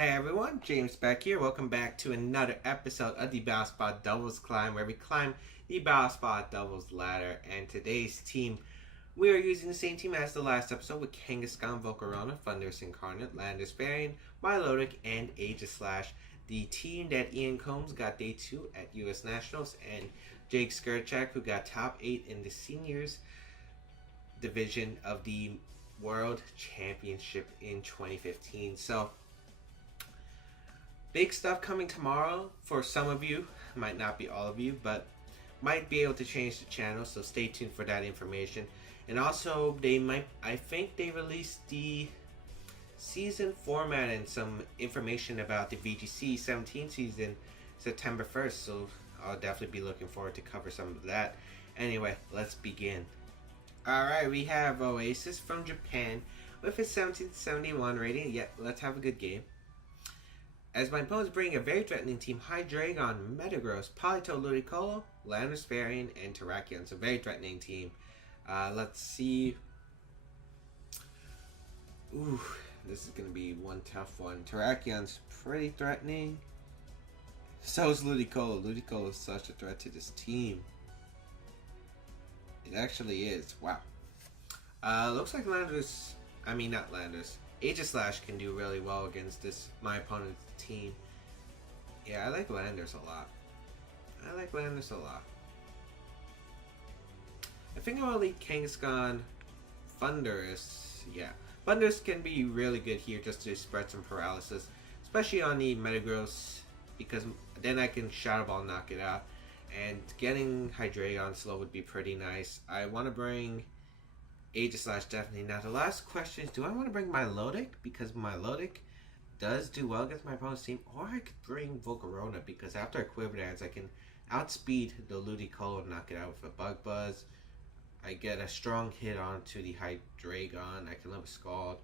Hey everyone, James Baek here. Welcome back to another episode of the Battle Spot Doubles Climb, where we climb the Battle Spot Doubles ladder. And today's team, we are using the same team as the last episode with Kangaskhan, Volcarona, Thunderous Incarnate, Landorus-Therian, Milotic, and Aegislash. The team that Ian Combs got day 2 at US Nationals, and Jake Skirchak, who got top 8 in the seniors division of the World Championship in 2015. So, big stuff coming tomorrow for some of you, might not be all of you, but might be able to change the channel, so stay tuned for that information. And also, I think they released the season format and some information about the VGC 17 season September 1st, so I'll definitely be looking forward to cover some of that. Anyway, let's begin. Alright, we have Oasis from Japan with his 1771 rating. Yeah, let's have a good game. As my opponents bring a very threatening team, Hydreigon, Metagross, Politoed, Ludicolo, Landorus-Therian, and Terrakion. So very threatening team. Let's see. Ooh, this is going to be one tough one. Terrakion's pretty threatening. So is Ludicolo. Ludicolo is such a threat to this team. It actually is. Wow. Looks like Landorus, not Landorus, Aegislash can do really well against my opponent's team. Yeah, I like Landorus a lot. I think I'll lead Kangaskhan, Thunderous. Yeah, Thunderous can be really good here just to spread some paralysis, especially on the Metagross, because then I can Shadow Ball knock it out. And getting Hydreigon slow would be pretty nice. I want to bring Aegislash definitely. Now the last question is, do I want to bring Milotic? Because Milotic does do well against my opponent's team. Or I could bring Volcarona, because after a Quiver Dance I can outspeed the Ludicolo and knock it out with a Bug Buzz. I get a strong hit onto the Hydreigon. I can live with Scald.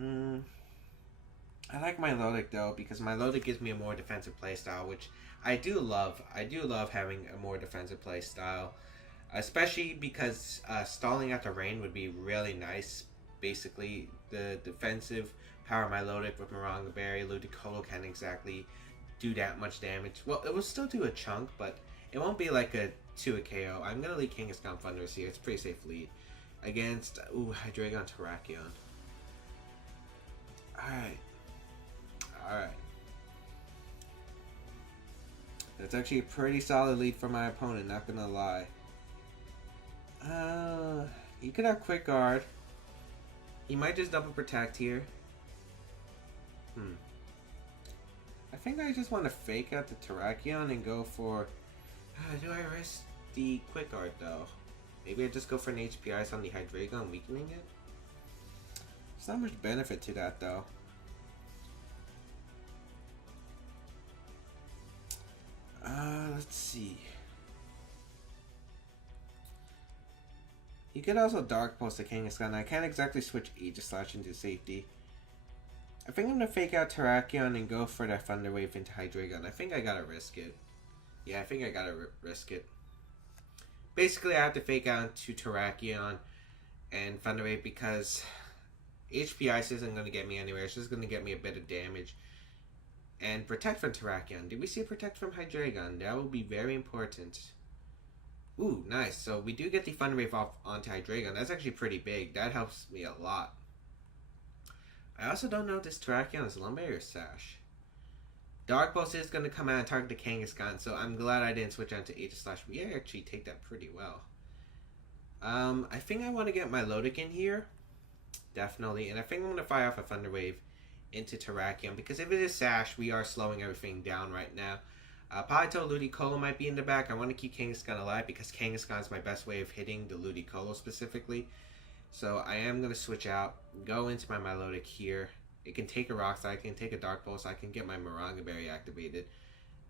I like Milotic though, because Milotic gives me a more defensive playstyle, which I do love. I do love having a more defensive playstyle, especially because stalling out the rain would be really nice. Basically, the defensive power Milotic with Maranga Berry, Ludicolo can't exactly do that much damage. Well, it will still do a chunk, but it won't be like a KO. I'm gonna lead Kangaskhan Thunderous here. It's a pretty safe lead against Hydreigon Terrakion. Alright. That's actually a pretty solid lead for my opponent, not gonna lie. He could have Quick Guard. He might just double protect here. I think I just want to fake out the Terrakion and go for... do I risk the Quick Guard though? Maybe I just go for an HP Ice on the Hydreigon, weakening it? There's not much benefit to that though. Let's see. You could also Dark Pulse the Kangaskhan. I can't exactly switch Aegislash into safety. I think I'm gonna fake out Terrakion and go for that Thunder Wave into Hydreigon. I think I gotta risk it. Yeah, I think I gotta risk it. Basically, I have to fake out to Terrakion and Thunder Wave because HP Ice isn't gonna get me anywhere. It's just gonna get me a bit of damage. And Protect from Terrakion. Did we see Protect from Hydreigon? That will be very important. Ooh, nice. So we do get the Thunder Wave off onto Hydreigon. That's actually pretty big. That helps me a lot. I also don't know if this Terrakion is Lum Berry or Sash. Dark Pulse is going to come out and target the Kangaskhan, so I'm glad I didn't switch on to Aegislash. We actually take that pretty well. I think I want to get Milotic in here. Definitely. And I think I'm going to fire off a Thunder Wave into Terrakion, because if it is Sash, we are slowing everything down right now. Politoed, Ludicolo might be in the back. I want to keep Kangaskhan alive because Kangaskhan is my best way of hitting the Ludicolo specifically. So I am going to switch out, go into my Milotic here. It can take a Rock Slide, I can take a Dark Pulse, I can get my Maranga Berry activated.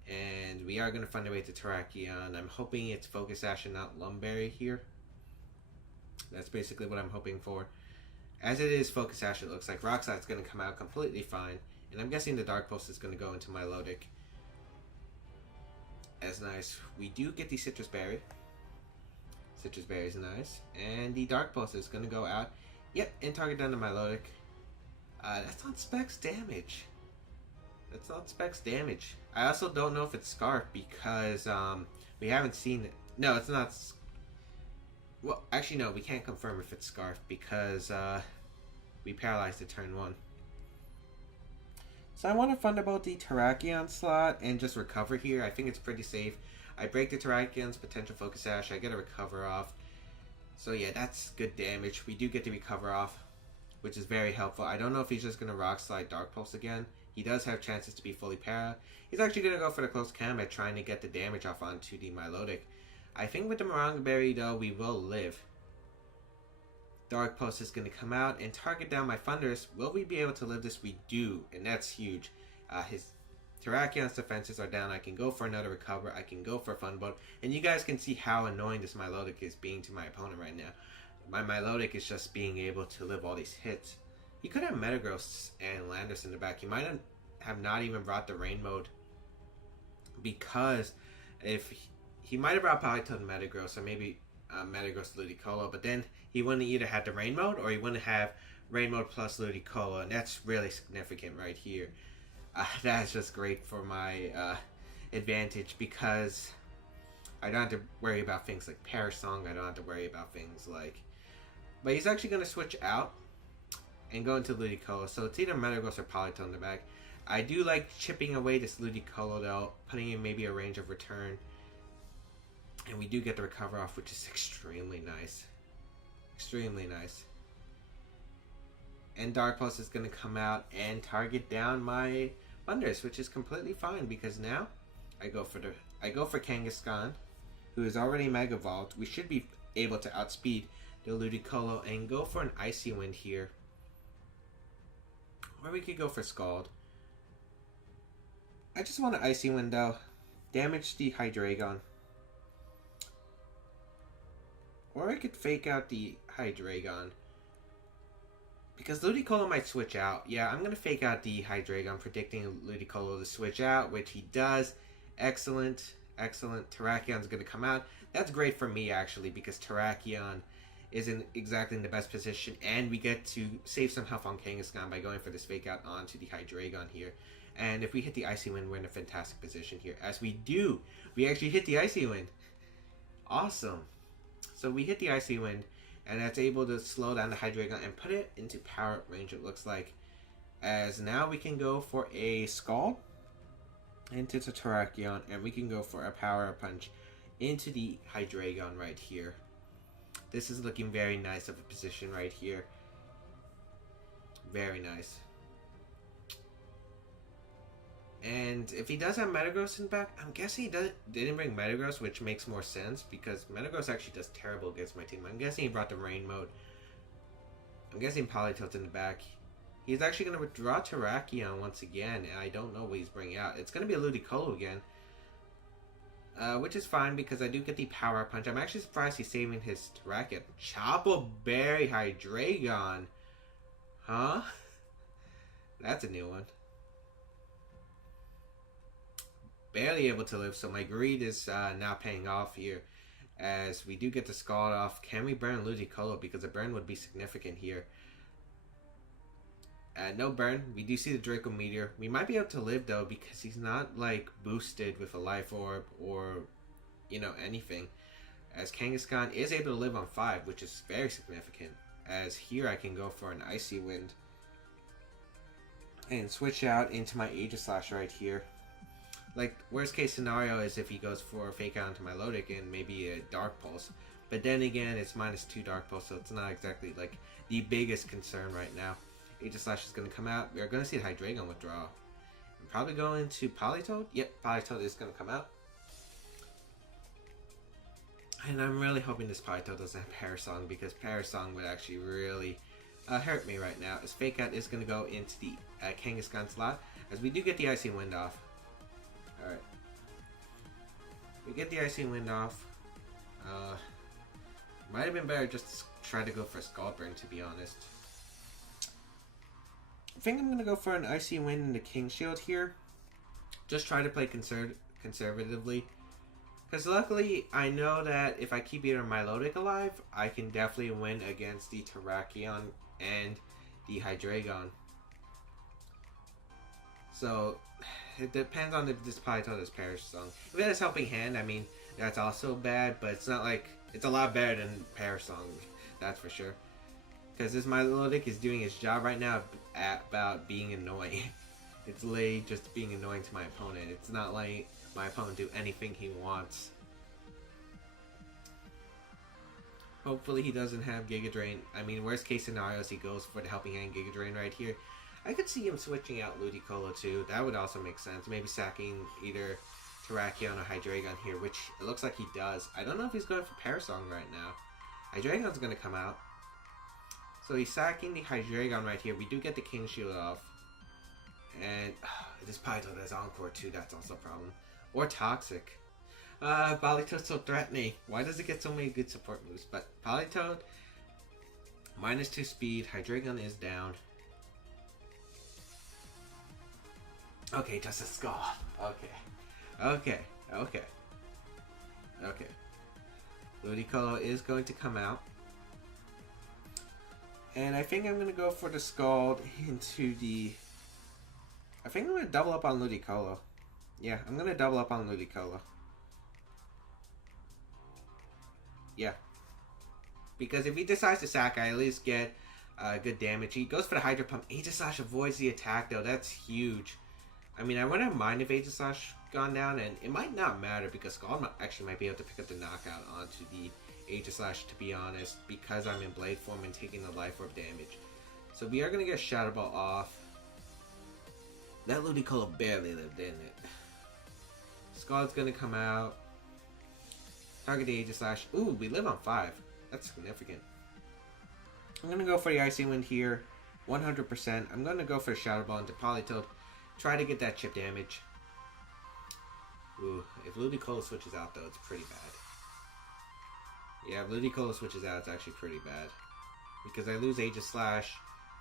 And we are going to Thunder Wave to Terrakion. I'm hoping it's Focus Sash and not Lum Berry here. That's basically what I'm hoping for. As it is Focus Sash, it looks like Rock Slide's going to come out completely fine. And I'm guessing the Dark Pulse is going to go into Milotic. As nice. We do get the Citrus Berry. Citrus Berry is nice. And the Dark Pulse is going to go out. Yep, and target down to Milotic. That's on Specs damage. That's not Specs damage. I also don't know if it's Scarf because we haven't seen it. No, it's not. Well, actually, no, we can't confirm if it's Scarf because we paralyzed it turn 1. So I want to Thunderbolt the Terrakion slot and just recover here. I think it's pretty safe. I break the Terrakion's potential Focus Sash. I get a recover off. So yeah, that's good damage. We do get the recover off, which is very helpful. I don't know if he's just going to Rock Slide Dark Pulse again. He does have chances to be fully para. He's actually going to go for the close combat, trying to get the damage off onto the Milotic. I think with the Maranga Berry, though, we will live. Dark Pulse is going to come out and target down my Thundurus. Will we be able to live this? We do, and that's huge. His Terrakion's defenses are down. I can go for another recover. I can go for a Thunderbolt. And you guys can see how annoying this Milotic is being to my opponent right now. My Milotic is just being able to live all these hits. He could have Metagross and Landorus in the back. He might have not even brought the Rain Mode. Because if he might have brought Politoed and Metagross, or maybe Metagross Ludicolo, but then he wouldn't either have the Rain Mode, or he wouldn't have Rain Mode plus Ludicolo, and that's really significant right here. That's just great for my advantage, because I don't have to worry about things like Parasong, I don't have to worry about things like... But he's actually going to switch out and go into Ludicolo, so it's either Metagross or Politoed in the back. I do like chipping away this Ludicolo though, putting in maybe a range of return. And we do get the recover off, which is extremely nice. Extremely nice. And Dark Pulse is going to come out and target down my Thundurus, which is completely fine because now I go for Kangaskhan, who is already Mega Evolved. We should be able to outspeed the Ludicolo and go for an Icy Wind here. Or we could go for Scald. I just want an Icy Wind though. Damage the Hydreigon. Or I could fake out the Hydreigon. Because Ludicolo might switch out. Yeah, I'm going to fake out the Hydreigon, predicting Ludicolo to switch out, which he does. Excellent. Excellent. Terrakion's going to come out. That's great for me, actually, because Terrakion isn't exactly in the best position, and we get to save some health on Kangaskhan by going for this fake out onto the Hydreigon here. And if we hit the Icy Wind, we're in a fantastic position here. As we do, we actually hit the Icy Wind. Awesome. So we hit the Icy Wind, and that's able to slow down the Hydreigon and put it into power range, it looks like. As now we can go for a Scald into the Terrakion, and we can go for a Power Punch into the Hydreigon right here. This is looking very nice of a position right here. Very nice. And if he does have Metagross in the back, I'm guessing he didn't bring Metagross, which makes more sense because Metagross actually does terrible against my team. I'm guessing he brought the Rain Mode. I'm guessing Politoed's in the back. He's actually going to withdraw Terrakion once again, and I don't know what he's bringing out. It's going to be a Ludicolo again, which is fine because I do get the Power Punch. I'm actually surprised he's saving his Terrakion. Chopo Berry Hydreigon. Huh? That's a new one. Barely able to live, so my greed is now paying off here. As we do get the Scald off. Can we burn Ludicolo? Because a burn would be significant here. No burn. We do see the Draco Meteor. We might be able to live though because he's not like boosted with a Life Orb or, you know, anything. As Kangaskhan is able to live on 5, which is very significant. As here I can go for an Icy Wind. And switch out into my Aegislash right here. Like, worst case scenario is if he goes for a fake out into Milotic and maybe a Dark Pulse. But then again, it's -2 Dark Pulse, so it's not exactly like the biggest concern right now. Aegislash is going to come out. We're going to see the Hydreigon withdraw. I'm probably going to Politoed. Yep, Politoed is going to come out. And I'm really hoping this Politoed doesn't have Parasong because Parasong would actually really hurt me right now. As fake out is going to go into the Kangaskhan slot. As we do get the Icy Wind off. Alright. We get the Icy Wind off. Might have been better just to try to go for a Scald Burn, to be honest. I think I'm going to go for an Icy Wind and the King Shield here. Just try to play conservatively. Because luckily, I know that if I keep either Milotic alive, I can definitely win against the Terrakion and the Hydreigon. So it depends on if this Politoed has Perish Song. If it has Helping Hand, I mean, that's also bad, but it's not like, it's a lot better than Perish Song, that's for sure. Because this Milotic is doing its job right now about being annoying. It's literally just being annoying to my opponent. It's not like my opponent do anything he wants. Hopefully he doesn't have Giga Drain. I mean, worst case scenarios, he goes for the Helping Hand Giga Drain right here. I could see him switching out Ludicolo too. That would also make sense. Maybe sacking either Terrakion or Hydreigon here, which it looks like he does. I don't know if he's going for Parasong right now. Hydreigon's going to come out. So he's sacking the Hydreigon right here. We do get the King Shield off. And this Politoed has Encore too. That's also a problem. Or Toxic. Politoed's so threatening. Why does it get so many good support moves? But Politoed, -2 speed. Hydreigon is down. Okay, just a Skull. Okay. Ludicolo is going to come out. And I think I'm going to go for the Scald into the... I think I'm going to double up on Ludicolo. Yeah, I'm going to double up on Ludicolo. Yeah. Because if he decides to sack, I at least get good damage. He goes for the Hydro Pump. Aegislash avoids the attack, though. That's huge. I mean, I wouldn't mind if Aegislash gone down, and it might not matter because Scald actually might be able to pick up the knockout onto the Aegislash, to be honest, because I'm in Blade form and taking the Life Orb damage. So we are going to get Shadow Ball off. That Ludicolo barely lived, didn't it? Scald's going to come out. Target the Aegislash. Ooh, we live on 5. That's significant. I'm going to go for the Icy Wind here. 100%. I'm going to go for a Shadow Ball into Politoed. Try to get that chip damage. Ooh, if Ludicolo switches out though, it's pretty bad. Yeah, if Ludicolo switches out, it's actually pretty bad. Because I lose Aegislash,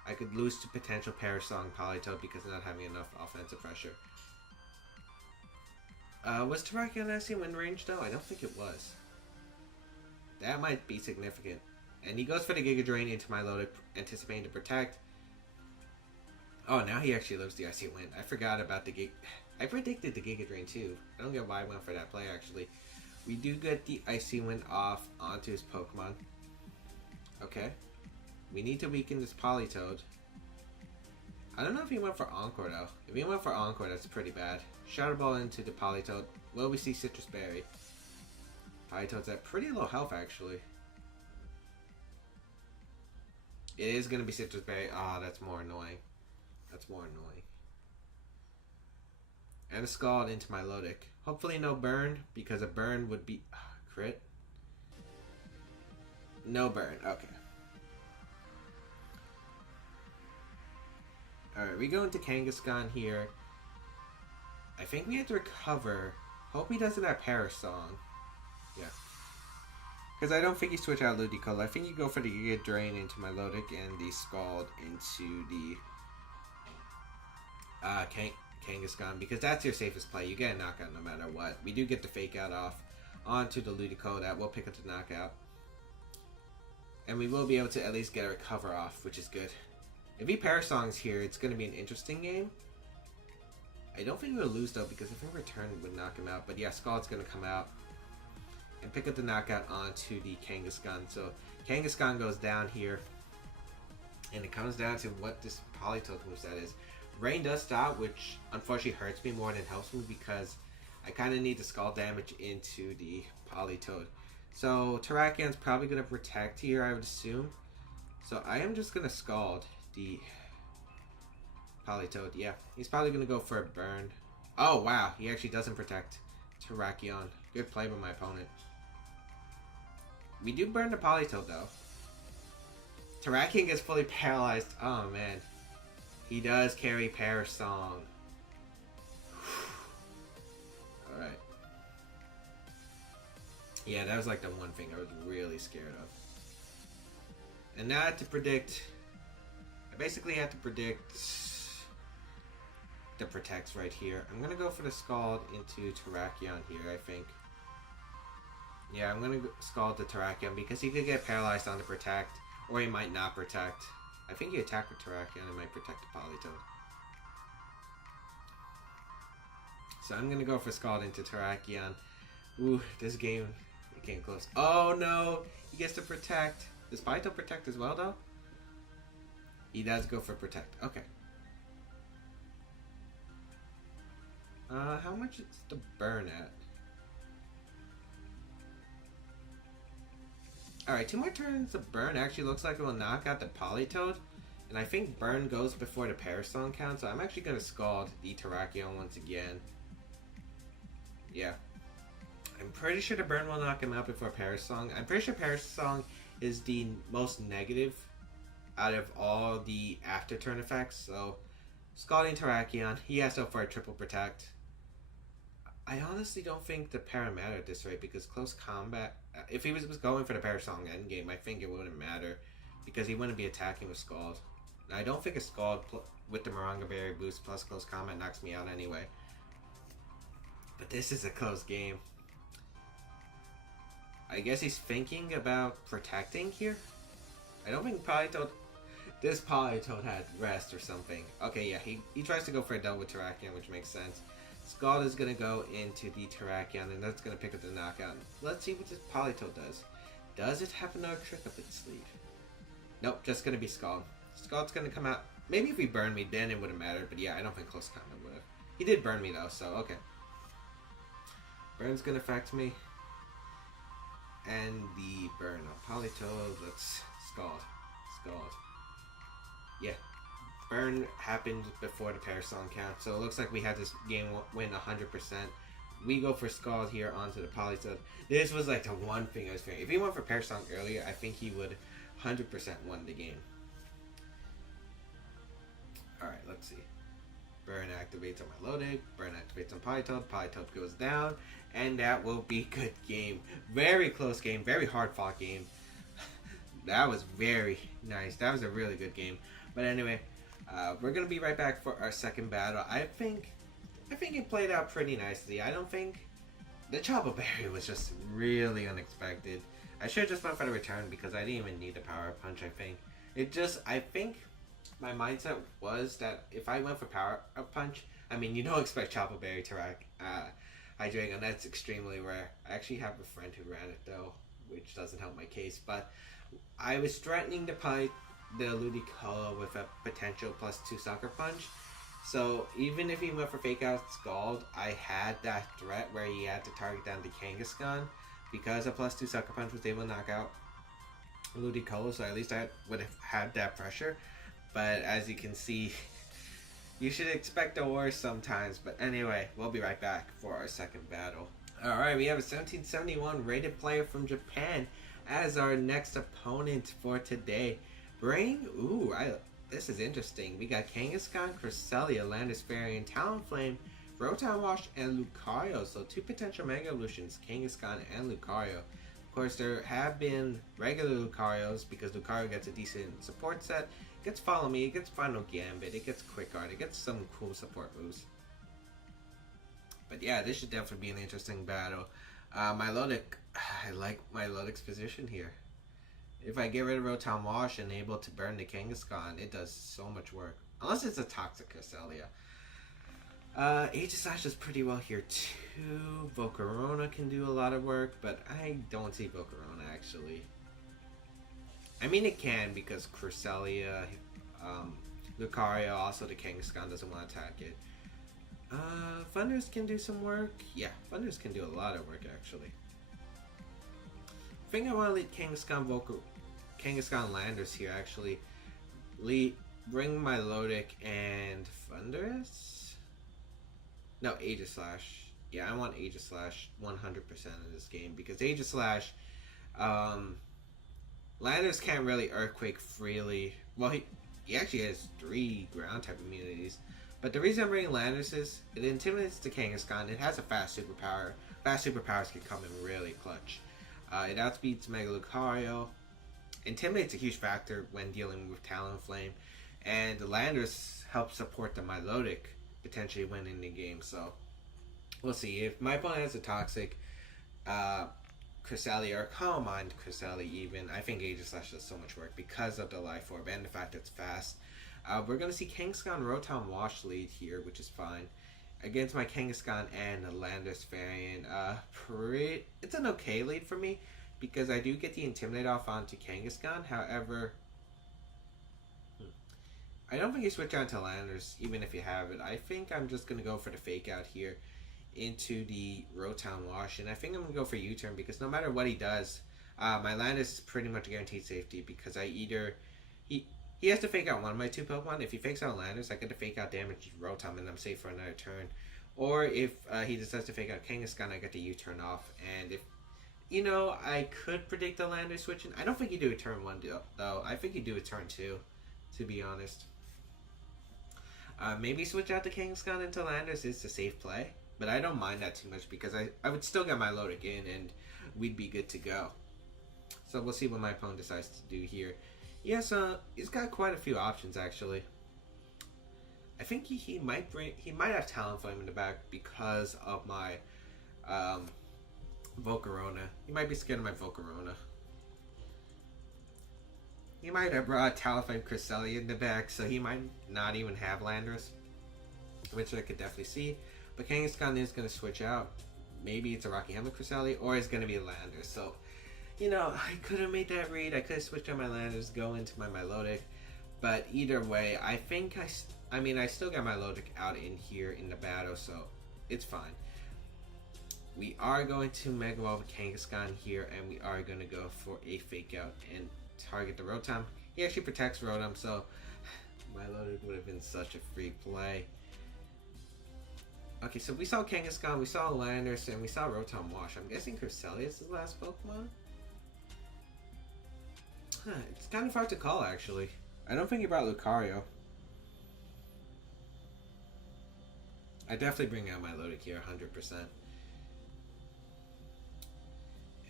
I could lose to potential Perish Song Politoed because of not having enough offensive pressure. Was Terrakion Icy Wind range though? I don't think it was. That might be significant. And he goes for the Giga Drain into Milotic, anticipating to protect. Oh, now he actually lives the Icy Wind. I forgot about the Giga... I predicted the Giga Drain too. I don't get why I went for that play actually. We do get the Icy Wind off onto his Pokemon. Okay. We need to weaken this Politoed. I don't know if he went for Encore though. If he went for Encore, that's pretty bad. Shadow Ball into the Politoed. Will we see Citrus Berry? Politoed's at pretty low health actually. It is going to be Citrus Berry. Ah, oh, that's more annoying. That's more annoying. And a Scald into Milotic. Hopefully no burn, because a burn would be... crit? No burn, okay. Alright, we go into Kangaskhan here. I think we have to recover. Hope he doesn't have Perish Song. Yeah. Because I don't think you switch out Ludicolo. I think you go for the Giga Drain into Milotic and the Scald into the... Kangaskhan, because that's your safest play. You get a knockout no matter what. We do get the Fake Out off onto the Ludicolo. That will pick up the knockout. And we will be able to at least get a recover off, which is good. If he Perish Songs here, it's going to be an interesting game. I don't think we'll lose though, because I think Return would knock him out. But yeah, Scald's going to come out and pick up the knockout onto the Kangaskhan. So Kangaskhan goes down here. And it comes down to what this Politoed moveset is. Rain does stop, which unfortunately hurts me more than helps me because I kind of need the Scald damage into the Politoed. So Terrakion's probably going to protect here, I would assume. So I am just going to Scald the Politoed. Yeah, he's probably going to go for a burn. Oh, wow. He actually doesn't protect Terrakion. Good play by my opponent. We do burn the Politoed, though. Terrakion gets fully paralyzed. Oh, man. He does carry Perish Song. Alright. Yeah, that was like the one thing I was really scared of. And now I have to predict... I basically have to predict the Protects right here. I'm going to go for the Scald into Terrakion here, I think. Yeah, I'm going to Scald the Terrakion because he could get paralyzed on the Protect. Or he might not Protect. I think you attack with Terrakion and might protect the Politoed. So I'm gonna go for Scald into Terrakion. Ooh, this game, it came close. Oh no, he gets to protect. Does Ponytail protect as well though? He does go for protect. Okay. How much is the burn at? Alright, 2 more turns of burn actually looks like it will knock out the Politoed. And I think burn goes before the Parasong count, so I'm actually going to Scald the Terrakion once again. Yeah. I'm pretty sure the burn will knock him out before Parasong. I'm pretty sure Parasong is the most negative out of all the after turn effects, so Scalding Terrakion, he has to go for a triple protect. I honestly don't think the para matter at this rate because close combat, if he was going for the Parasong endgame, I think it wouldn't matter because he wouldn't be attacking with Scald. I don't think a Scald with the Maranga Berry boost plus close combat knocks me out anyway. But this is a close game. I guess he's thinking about protecting here. I don't think Politoed... This Politoed had rest or something. Okay, yeah, he tries to go for a double with Terrakion, which makes sense. Scald is going to go into the Terrakion, and that's going to pick up the knockout. Let's see what this Politoed does. Does it have another trick up its sleeve? Nope, just going to be Scald. Scald's going to come out. Maybe if he burned me, then it would have mattered. But yeah, I don't think close combat would have. He did burn me, though, so okay. Burn's going to affect me. And the burn on Politoed. Let's Scald. Scald. Yeah. Burn happened before the Parasong count, so it looks like we had this game win 100%. We go for Scald here onto the Politoed. This was like the one thing I was fearing. If he went for Parasong earlier, I think he would 100% won the game. Alright, let's see. Burn activates on Milotic. Burn activates on Politoed. Politoed goes down. And that will be good game. Very close game. Very hard fought game. That was very nice. That was a really good game. But anyway, we're going to be right back for our second battle. I think it played out pretty nicely. I don't think... The Chobo Berry was just really unexpected. I should have just went for the return because I didn't even need the Power Punch, I think. I think my mindset was that if I went for Power Punch, I mean, you don't expect Chobo Berry to Hydrate, and that's extremely rare. I actually have a friend who ran it though, which doesn't help my case, but I was threatening to pipe the Ludicolo with a potential +2 Sucker Punch. So even if he went for Fake Out Scald, I had that threat where he had to target down the Kangaskhan because a +2 Sucker Punch was able to knock out Ludicolo, so at least I would have had that pressure. But as you can see, you should expect the worst sometimes. But anyway, we'll be right back for our second battle. Alright, we have a 1771 rated player from Japan as our next opponent for today. This is interesting. We got Kangaskhan, Cresselia, Landorus-Therian, Talonflame, Rotom Wash, and Lucario. So 2 potential Mega Evolutions, Kangaskhan and Lucario. Of course, there have been regular Lucarios because Lucario gets a decent support set. It gets Follow Me, it gets Final Gambit, it gets Quick Guard, it gets some cool support moves. But yeah, this should definitely be an interesting battle. Milotic, I like Milotic's position here. If I get rid of Rotom Wash and able to burn the Kangaskhan, it does so much work. Unless it's a Toxic Cresselia. Aegislash is pretty well here too. Volcarona can do a lot of work, but I don't see Volcarona actually. I mean it can because Cresselia, Lucario, also the Kangaskhan doesn't want to attack it. Thundurus can do some work. Yeah, Thundurus can do a lot of work actually. I think I want to lead Kangaskhan Landers here actually. Bring Milotic and Thundurus? No, Aegislash. Yeah, I want Aegislash 100% in this game because Aegislash, Landers can't really Earthquake freely. Well, he actually has 3 ground type immunities. But the reason I'm bringing Landers is it intimidates the Kangaskhan. It has a fast superpower. Fast superpowers can come in really clutch. It outspeeds Mega Lucario. Intimidate's a huge factor when dealing with Talonflame. And the Landers help support the Milotic potentially winning the game. So we'll see. If my opponent has a Toxic Cresselia or Calm Mind Cresselia even, I think Aegislash does so much work because of the Life Orb and the fact that it's fast. We're going to see Kangaskhan Rotom Wash lead here, which is fine. against my Kangaskhan and Landorus-Therian. It's an okay lead for me because I do get the Intimidate off onto Kangaskhan. However, I don't think you switch out to Landorus even if you have it. I think I'm just going to go for the fake out here into the Rotom Wash, and I think I'm going to go for U-turn because no matter what he does, my Landorus is pretty much guaranteed safety because he has to fake out one of my two Pokemon. If he fakes out Landorus, I get to fake out damage Rotom and I'm safe for another turn. Or if he decides to fake out Kangaskhan, I get to U-turn off. And if, I could predict the Landorus switching. I don't think you do a turn 1 though. I think you do a turn 2, to be honest. Maybe switch out the Kangaskhan into Landorus is a safe play. But I don't mind that too much because I would still get my Milotic in and we'd be good to go. So we'll see what my opponent decides to do here. Yes, he's got quite a few options actually. I think he might have Talonflame in the back because of my Volcarona. He might be scared of my Volcarona. He might have brought Talonflame Cresselia in the back, so he might not even have Landorus, which I could definitely see. But Kangaskhan is going to switch out. Maybe it's a Rocky Helmet Cresselia, or it's going to be a Landorus. So, I could have made that read. I could have switched out my Landorus, go into my Milotic. But either way, I think I still got my Milotic out in here in the battle, so it's fine. We are going to Mega Evolve Kangaskhan here, and we are going to go for a fake out and target the Rotom. He actually protects Rotom, so Milotic would have been such a free play. Okay, so we saw Kangaskhan, we saw Landorus, and we saw Rotom Wash. I'm guessing Cresselia is his last Pokemon? It's kind of hard to call, actually. I don't think he brought Lucario. I definitely bring out my Milotic here, 100%.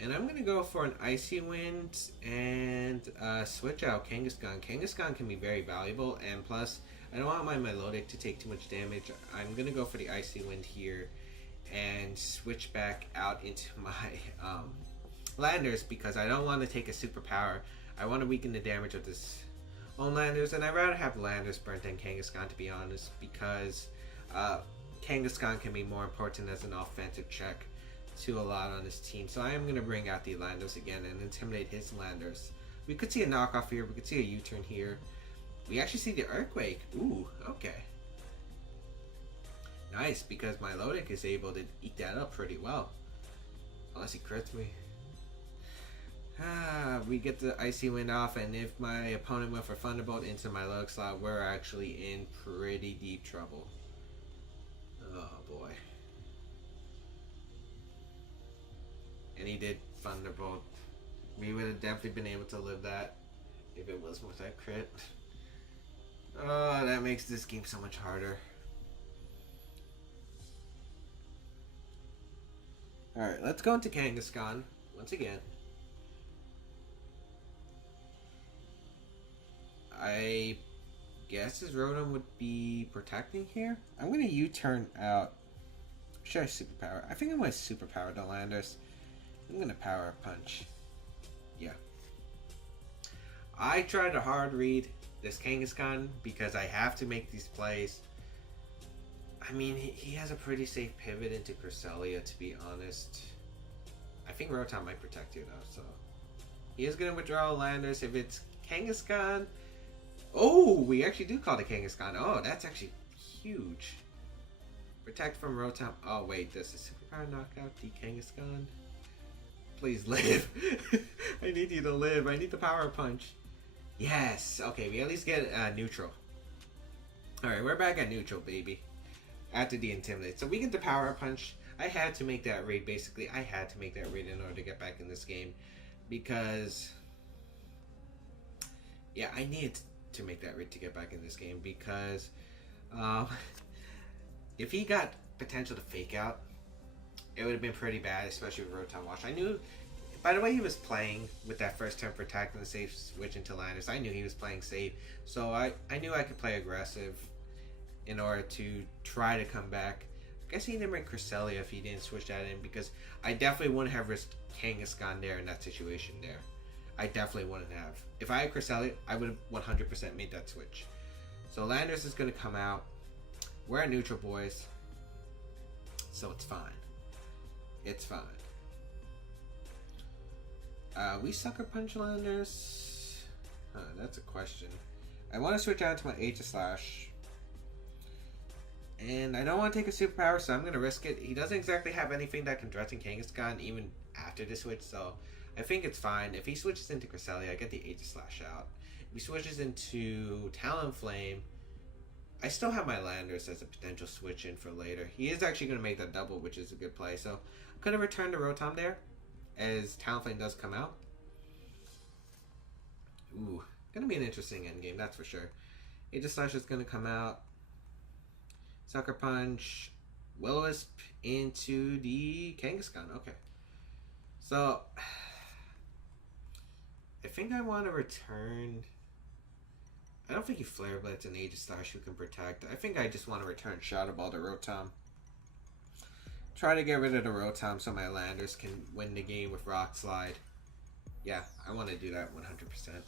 And I'm going to go for an Icy Wind and switch out Kangaskhan. Kangaskhan can be very valuable, and plus, I don't want my Milotic to take too much damage. I'm going to go for the Icy Wind here and switch back out into my Landorus because I don't want to take a superpower. I want to weaken the damage of this own Landorus, and I'd rather have Landorus burnt than Kangaskhan, to be honest, because Kangaskhan can be more important as an offensive check to a lot on this team. So I am going to bring out the Landorus again and intimidate his Landorus. We could see a knockoff here. We could see a U-turn here. We actually see the Earthquake. Ooh, okay. Nice, because my Milotic is able to eat that up pretty well. Unless he crits me. We get the Icy Wind off, and if my opponent went for Thunderbolt into my Milotic slot, we're actually in pretty deep trouble. Oh boy. And he did Thunderbolt. We would have definitely been able to live that if it was with that crit. Oh, that makes this game so much harder. Alright, let's go into Kangaskhan once again. I guess his Rotom would be protecting here. I'm going to U-turn out. Should I superpower? I think I'm going to superpower the Landorus. I'm going to power punch. Yeah. I tried to hard read this Kangaskhan because I have to make these plays. I mean, he has a pretty safe pivot into Cresselia, to be honest. I think Rotom might protect you though, so he is going to withdraw Landorus. If it's Kangaskhan, oh, we actually do call the Kangaskhan. Oh, that's actually huge. Protect from Rotom. Oh wait, does the superpower knock out the Kangaskhan? Please live. I need you to live. I need the power punch. Yes. Okay, we at least get neutral. Alright, we're back at neutral, baby. After the Intimidate. So we get the power punch. I had to make that raid, basically. I had to make that raid in order to get back in this game. Because... yeah, I needed to make that raid to get back in this game. Because... if he got potential to fake out, it would have been pretty bad, especially with Rotom Wash. I knew... by the way he was playing with that first turn protect and the safe switch into Landorus, I knew he was playing safe. So I knew I could play aggressive in order to try to come back. I guess he didn't bring Cresselia if he didn't switch that in, because I definitely wouldn't have risked Kangaskhan there in that situation there. I definitely wouldn't have. If I had Cresselia, I would have 100% made that switch. So Landorus is going to come out. We're at neutral, boys. So it's fine. It's fine. We Sucker Punch Landers? That's a question. I want to switch out to my Aegislash. And I don't want to take a superpower, so I'm going to risk it. He doesn't exactly have anything that can threaten Kangaskhan even after the switch, so I think it's fine. If he switches into Cresselia, I get the Aegislash out. If he switches into Talonflame, I still have my Landorus as a potential switch in for later. He is actually going to make that double, which is a good play. So I'm going to return to Rotom there, as Talonflame does come out. Ooh, going to be an interesting endgame, that's for sure. Aegislash is going to come out. Sucker Punch, Will-O-Wisp into the Kangaskhan. Okay. So, I think I want to return... I don't think he Flare Blitz and Aegislash who can protect. I think I just want to return Shadow Ball to Rotom. Try to get rid of the Rotom so my Landers can win the game with Rock Slide. Yeah, I want to do that 100%.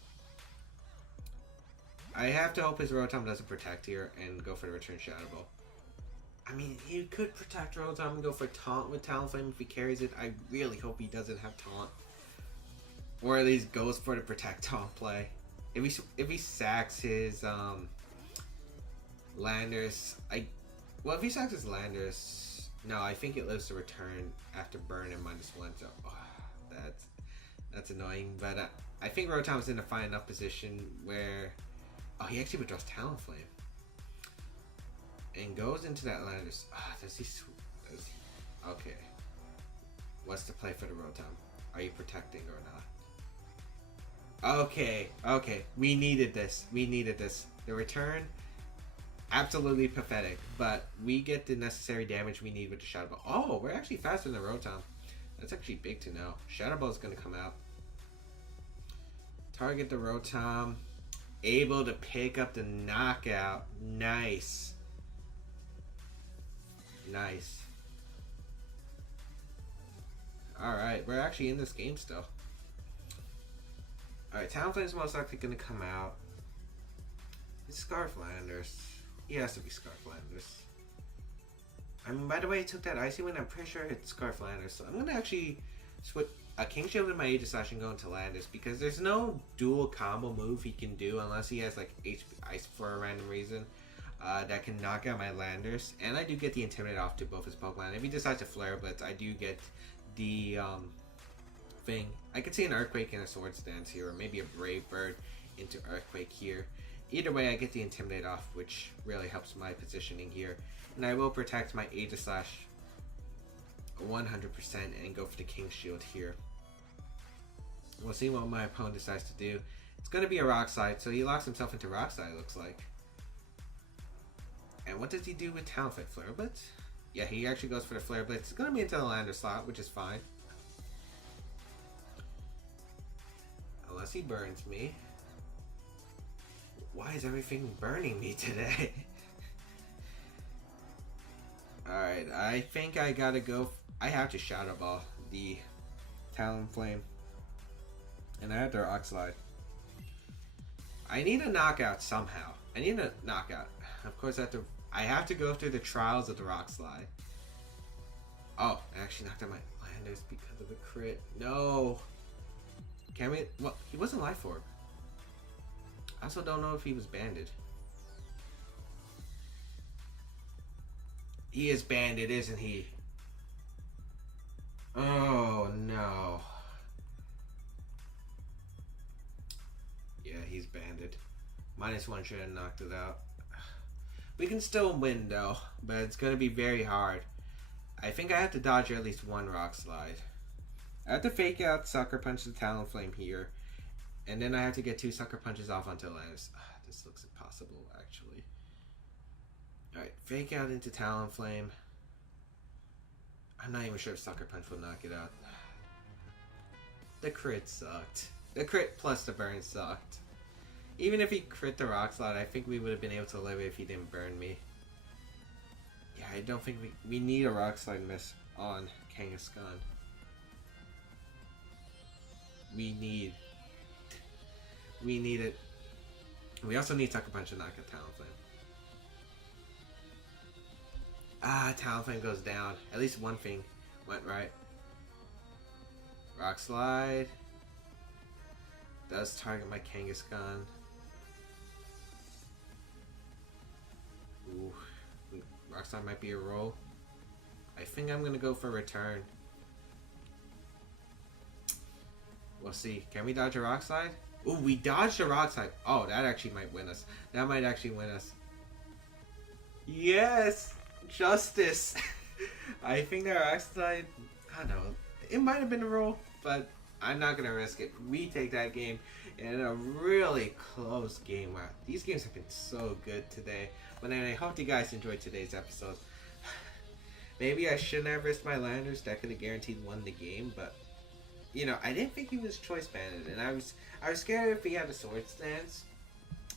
I have to hope his Rotom doesn't protect here and go for the return Shadow Ball. I mean, he could protect Rotom and go for Taunt with Talonflame if he carries it. I really hope he doesn't have Taunt. Or at least goes for the Protect Taunt play. If he sacks his Landorus, well, if he sacks his Landorus, no, I think it lives to return after burn and -1. So that's annoying. But I think Rotom's in a fine enough position where he actually withdraws Talonflame and goes into that Landorus. Does he? Okay. What's the play for the Rotom? Are you protecting or not? Okay. We needed this. The return, absolutely pathetic, but we get the necessary damage we need with the Shadow Ball. Oh, we're actually faster than the Rotom. That's actually big to know. Shadow Ball is going to come out. Target the Rotom. Able to pick up the knockout. Nice. Alright, we're actually in this game still. Alright, Talonflame's most likely going to come out. It's Scarf Landers. He has to be Scarf Landers. I mean, by the way, he took that Icy Wind. I'm pretty sure it's Scarf Landers. So I'm going to actually switch a King Shield in my Aegislash and go into Landers, because there's no dual combo move he can do unless he has like HP Ice for a random reason that can knock out my Landers. And I do get the Intimidate off to both his Pokemon. If he decides to Flare Blitz, I do get the thing. I could see an Earthquake and a Swords Dance here, or maybe a Brave Bird into Earthquake here. Either way, I get the Intimidate off, which really helps my positioning here. And I will protect my Aegislash 100% and go for the King Shield here. We'll see what my opponent decides to do. It's going to be a Rock Slide, so he locks himself into Rock Slide, looks like. And what does he do with Talonflame? Flare Blitz? Yeah, he actually goes for the Flare Blitz. It's going to be into the Lander slot, which is fine. Unless he burns me. Why is everything burning me today? Alright, I think I gotta go. I have to Shadow Ball the Talonflame. And I have to Rock Slide. I need a knockout somehow. I need a knockout. Of course, I have to go through the trials of the Rock Slide. Oh, I actually knocked out my Landers because of a crit. No. Can we? Well, he wasn't Life Orb. I also don't know if he was banded. He is banded, isn't he? Oh, no. Yeah, he's banded. -1 should have knocked it out. We can still win, though, but it's going to be very hard. I think I have to dodge at least one Rock Slide. I have to fake out Sucker Punch the Talonflame here, and then I have to get 2 Sucker Punches off onto Landorus. This looks impossible, actually. Alright, fake out into Talonflame. I'm not even sure if Sucker Punch will knock it out. The crit sucked. The crit plus the burn sucked. Even if he crit the Rock Slide, I think we would have been able to live if he didn't burn me. Yeah, I don't think we need a Rock Slide miss on Kangaskhan. We need it. We also need Sucker Punch to knock out Talonflame. Ah, Talonflame goes down. At least one thing went right. Rock Slide. Does target my Kangaskhan. Ooh. Rock Slide might be a roll. I think I'm going to go for return. We'll see. Can we dodge a Rock Slide? Ooh, we dodged a Rock Slide. Oh, that actually might win us. That might actually win us. Yes! Justice! I think that Rock Slide, I don't know. It might have been a roll, but I'm not going to risk it. We take that game in a really close game. Wow, these games have been so good today. But anyway, I hope you guys enjoyed today's episode. Maybe I shouldn't have risked my Landers. That could have guaranteed won the game, but you know, I didn't think he was choice banded, and I was scared if he had a Sword Stance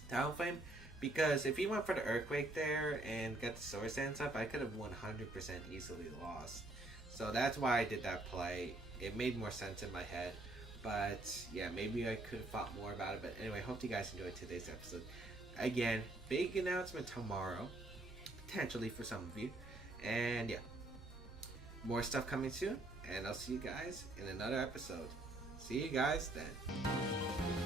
Talonflame, because if he went for the Earthquake there and got the Sword Stance up, I could have 100% easily lost. So that's why I did that play. It made more sense in my head, but yeah, maybe I could have thought more about it. But anyway, hope you guys enjoyed today's episode. Again, big announcement tomorrow, potentially for some of you, and yeah, more stuff coming soon. And I'll see you guys in another episode. See you guys then.